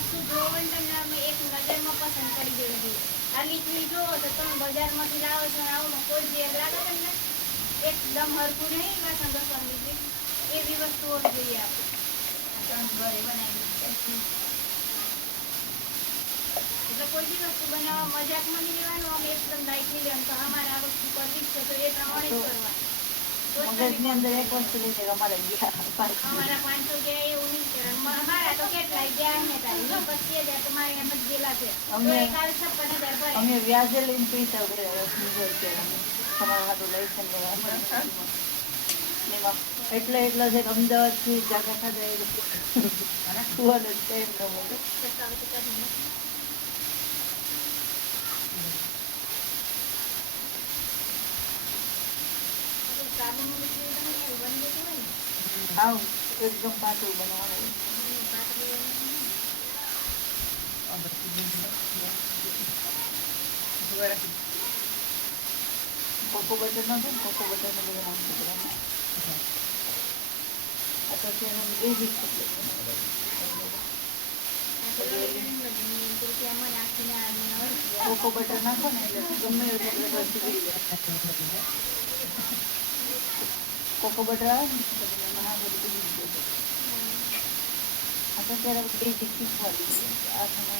વસ્તુ જોવો ને તમને આમ એક નજરમાં પસંદ કરી દેવી જોઈએ. આ લીચવી જોવો તો તમે બજારમાંથી લાવો છો ને આવું કોઈ ઝેર લાગે તમને એકદમ હરખું નહીં વાસણ ઘસવાની લીચવી એવી વસ્તુઓ જોઈએ આપણે ઘરે બનાવી. એટલે કોઈ બી વસ્તુ બનાવવા મજાકમાં નહીં લેવાનું આમ એકદમ લાઈટલી લેવાનું તો અમારે આ વસ્તુ કરવી છે તો એ પ્રમાણે જ કરવાનું. મગજની અંદર એક વસ્તુ લીધે અમારે અમારા 500 ગયા એવું નહીં કરવાનું. મારા તો કેટલાય ગયા ને તારી 25,000 તો મારે એમ જ ગયેલા છે. અમે કાલ 56,000 ભરે. અમે વ્યાજે લઈને પૈસા તમારા હાથું લઈ છે એમાં એટલા છે કે અમદાવાદ થી જાગા ખાધા સુવાનું ટાઈમ ન મળે. હા એકદમ પાતળું બનાવવાનું. કોકો બટર નાખે ને કોકો બટર ને બધું નાખી દેવાનું. કોકો બટર નાખો ને એટલે ગમે કોકો બટર આવે ને ત્યારે બેઝિક શીખવા દીધું આ સમય